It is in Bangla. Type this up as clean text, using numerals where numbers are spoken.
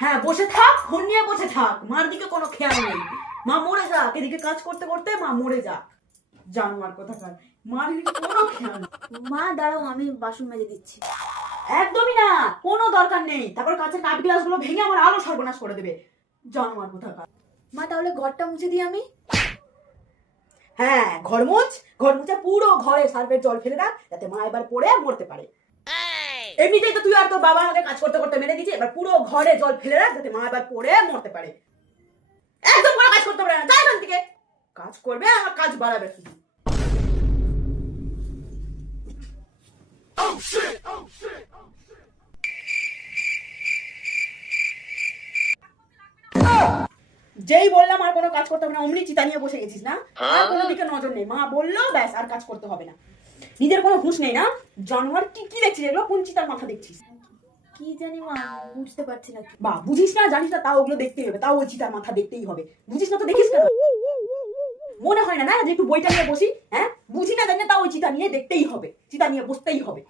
হ্যাঁ বসে থাক, ফোন নিয়ে বসে থাক, মার দিকে কোনো খেয়াল নেই। মা মরে যাক, এদিকে কাজ করতে করতে মা মরে যাক। জানোয়ার কোথাকার, মার দিকে কোনো খেয়াল নেই। মা দাঁড়াও, আমি বাসন মেজে দিচ্ছি। একদমই না, কোনো দরকার নেই। তারপর কাঁচের কাপ গ্লাস গুলো ভেঙে আমার আলো সর্বনাশ করে দেবে। জানোয়ার কোথাকার। মা তাহলে ঘরটা মুছে দিই আমি। হ্যাঁ ঘর মুছে পুরো ঘরে সার্ফের জল ফেলে রাখ, যাতে মা এবার পড়ে মরতে পারে। এমনিতেই তো তুই আর তোর বাবা আমাকে কাজ করতে করতে মেরে দিয়েছে, এবার পুরো ঘরে জল ফেলে রাখ, যাতে মা এবার পড়ে মরতে পারে। একদম কোনো কাজ করতে পারে না, যা এখান থেকে। কাজ করবে, আমার কাজ বাড়াবে শুধু। যেই বললাম আর কোনো কাজ করতে হবে না, অমনি চিতা নিয়ে বসে গেছিস না। আর কোনো দিকে নজর নেই, মা বললো ব্যাস, আর কাজ করতে হবে না। নিজের কোনো হুঁশ নেই না। জানোয়ার, কি কি দেখছিস এগুলো? কোন চিতার মাথা দেখছিস? কি জানি মা, বুঝতে পারছি না। বা বুঝিস না, জানিস না, তাও ওগুলো দেখতেই হবে, তাও ওই চিতার মাথা দেখতেই হবে। বুঝিস না তো দেখিস না, মনে হয় না না যে একটু বইটা নিয়ে বসি? হ্যাঁ বুঝি না, জানি না, তাও ওই চিতা নিয়ে দেখতেই হবে, চিতা নিয়ে বসতেই হবে।